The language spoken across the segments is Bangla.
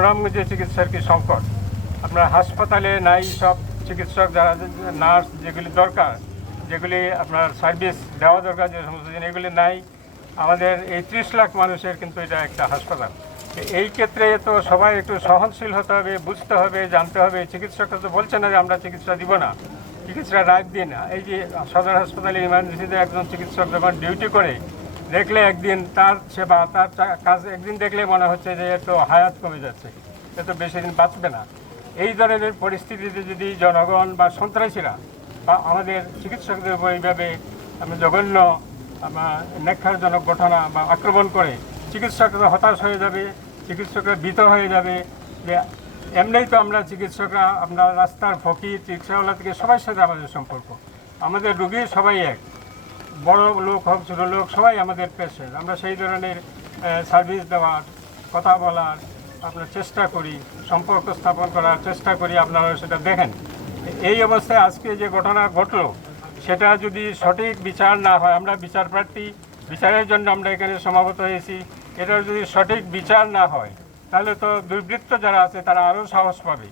সুনামগঞ্জে চিকিৎসার কি সংকট? আপনার হাসপাতালে নাই সব চিকিৎসক যারা নার্স যেগুলি দরকার, যেগুলি আপনার সার্ভিস দেওয়া দরকার, যে সমস্ত জিনিস, এগুলি নাই। আমাদের এই ত্রিশ লাখ মানুষের কিন্তু এটা একটা হাসপাতাল। এই ক্ষেত্রে তো সবাই একটু সহনশীল হতে হবে, বুঝতে হবে, জানতে হবে। চিকিৎসকরা তো বলছে না যে আমরা চিকিৎসা দিব না। চিকিৎসা রাত দিন। এই যে সদর হাসপাতালে ইমার্জেন্সিতে একজন চিকিৎসক যখন ডিউটি করে দেখলে একদিন তার সেবা, তার কাজ একদিন দেখলে মনে হচ্ছে যে এর তো হায়াত কমে যাচ্ছে, এ তো বেশি দিন বাঁচবে না। এই ধরনের পরিস্থিতিতে যদি জনগণ বা সন্ত্রাসীরা বা আমাদের চিকিৎসকদের উপর এইভাবে জঘন্য নেক্ষারজনক ঘটনা বা আক্রমণ করে চিকিৎসকরা হতাশ হয়ে যাবে, চিকিৎসকরা ভীত হয়ে যাবে, যে এমনিই তো আমরা চিকিৎসকরা, আমরা রাস্তার ফকির, চিকিৎসাওয়ালা থেকে সবার সাথে আমাদের সম্পর্ক। আমাদের রুগী সবাই এক। বড় লোক হোক, ছোটো লোক, সবাই আমাদের পেশেন্ট। আমরা সেই ধরনের সার্ভিস দেওয়ার, কথা বলার, আপনার চেষ্টা করি, সম্পর্ক স্থাপন করার চেষ্টা করি, আপনারা সেটা দেখেন। এই অবস্থায় আজকে যে ঘটনা ঘটলো, সেটা যদি সঠিক বিচার না হয়, আমরা বিচার প্রার্থী, বিচারের জন্য আমরা এখানে সমাগত হয়েছি এটার যদি সঠিক বিচার না হয়, তাহলে তো দুর্বৃত্ত যারা আছে, তারা আরও সাহস পাবে।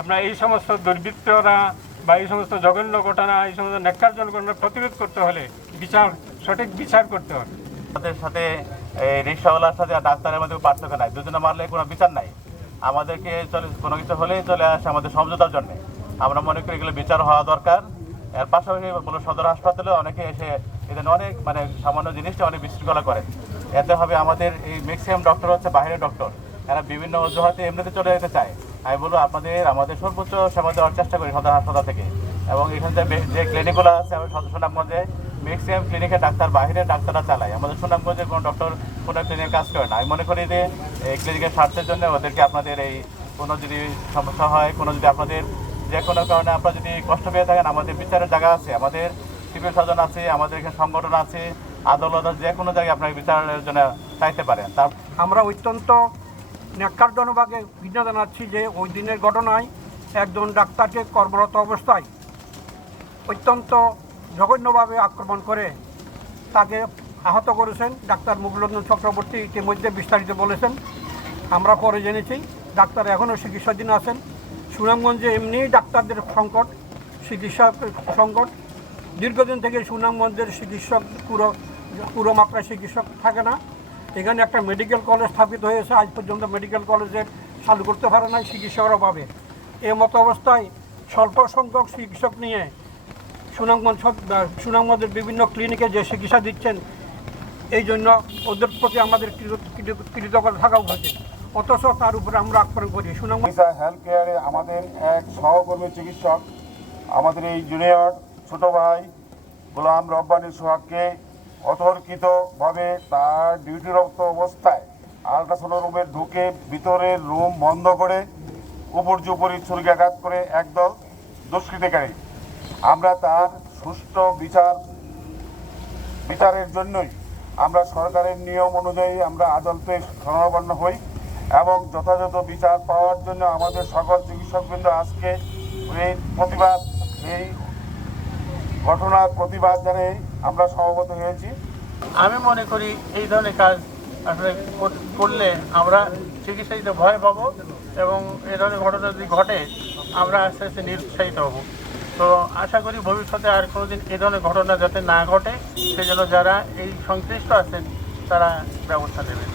আপনার এই সমস্ত দুর্বৃত্তরা বা এই সমস্ত জঘন্য ঘটনা, এই সমস্ত নেককারজনক ঘটনা প্রতিরোধ করতে হলে বিচার, সঠিক বিচার করতে হবে। আমাদের সাথে এই রিক্সাওয়ালার সাথে ডাক্তারের মধ্যে পার্থক্য নাই। দুজনে মারলে কোনো বিচার নাই। আমাদেরকে চলে, কোনো কিছু হলেই চলে আসে আমাদের সমঝোতার জন্য। আমরা মনে করি এগুলো বিচার হওয়া দরকার। এর পাশাপাশি বলো, সদর হাসপাতালে অনেকে এসে এদের অনেক মানে সামান্য জিনিসটা অনেক বিশৃঙ্খলা করে। এতে হবে আমাদের এই ম্যাক্সিমাম ডক্টর হচ্ছে বাইরের ডক্টর। এরা বিভিন্ন অজুহাতে এমনিতে চলে যেতে চায়। আমি বলব, আপনাদের, আমাদের সর্বোচ্চ সেবা দেওয়ার চেষ্টা করি সদর হাসপাতাল থেকে। এবং এখানে যে যে ক্লিনিকগুলো আছে সদ- সুনামগঞ্জে ম্যাক্সিমাম ক্লিনিকে ডাক্তার বাইরে ডাক্তাররা চালায়। আমাদের সুনামগঞ্জে কোনো ডক্টর কোনো ক্লিনিকে কাজ করে না। আমি মনে করি যে এই ক্লিনিকের স্বার্থের জন্য ওদেরকে আপনাদের এই কোনো যদি সমস্যা হয়, কোনো যদি আপনাদের যে কোনো কারণে আপনারা যদি কষ্ট পেয়ে থাকেন, আমাদের বিচারের জায়গা আছে, আমাদের সিভিল সার্জন আছে, আমাদের এখানে সংগঠন আছে, আদালত যে কোনো জায়গায় আপনাকে বিচারের জন্য চাইতে পারেন। তার আমরা অত্যন্ত ন্যাক্কারজনকভাবে ঘৃণা জানাচ্ছি যে, ওই দিনের ঘটনায় একজন ডাক্তারকে কর্মরত অবস্থায় অত্যন্ত জঘন্যভাবে আক্রমণ করে তাকে আহত করেছেন ডাক্তার মুখরঞ্জন চক্রবর্তী ইতিমধ্যে বিস্তারিত বলেছেন। আমরা পরে জেনেছি, ডাক্তার এখনও চিকিৎসাধীন আছেন। সুনামগঞ্জে এমনি ডাক্তারদের সংকট, চিকিৎসা সংকট। দীর্ঘদিন থেকে সুনামগঞ্জের চিকিৎসক পুরো পুরো মাত্রায় চিকিৎসক থাকে না। এখানে একটা মেডিকেল কলেজ স্থাপিত হয়েছে, আজ পর্যন্ত মেডিকেল কলেজের চালু করতে পারে না চিকিৎসকের অভাবে। এ মতো অবস্থায় স্বল্প সংখ্যক চিকিৎসক নিয়ে সুনামগঞ্জ সব- সুনামগঞ্জের বিভিন্ন ক্লিনিকে যে চিকিৎসা দিচ্ছেন, এই জন্য ওদের প্রতি আমাদের কৃত- কৃত- কৃতজ্ঞতা থাকা উচিত। অথচ তার উপরে আমরা আক্রমণ করি। সুনামগঞ্জ হেলথ কেয়ারে আমাদের এক সহকর্মী চিকিৎসক, আমাদের এই জুনিয়র ছোট ভাই, গোলাম রব্বানি সোহাগকে অতর্কিতভাবে তার ডিউটিরত অবস্থায় আল্ট্রাসাউন্ড রুমে ঢুকে ভিতরের রুম বন্ধ করে, উপর্যুপরি ছুরিকাঘাত করে একদল দুষ্কৃতিকারী আমরা তার সুষ্ঠু বিচার, বিচারের জন্যই আমরা সরকারের নিয়ম অনুযায়ী আমরা আদালতে শরণাপন্ন হই এবং যথাযথ বিচার পাওয়ার জন্য আমাদের সকল চিকিৎসকবৃন্দ আজকে এই প্রতিবাদ, এই ঘটনার প্রতিবাদ জানিয়ে আমরা সমবেত হয়েছি। আমি মনে করি এই ধরনের কাজ আসলে করলে আমরা চিকিৎসা দিতে ভয় পাবো এবং এই ধরনের ঘটনা যদি ঘটে, আমরা আস্তে আস্তে নিরুৎসাহিত হব। তো আশা করি ভবিষ্যতে আর কোনোদিন এ ধরনের ঘটনা যাতে না ঘটে সেজন্য যারা এই সংশ্লিষ্ট আছেন, তারা ব্যবস্থা নেবেন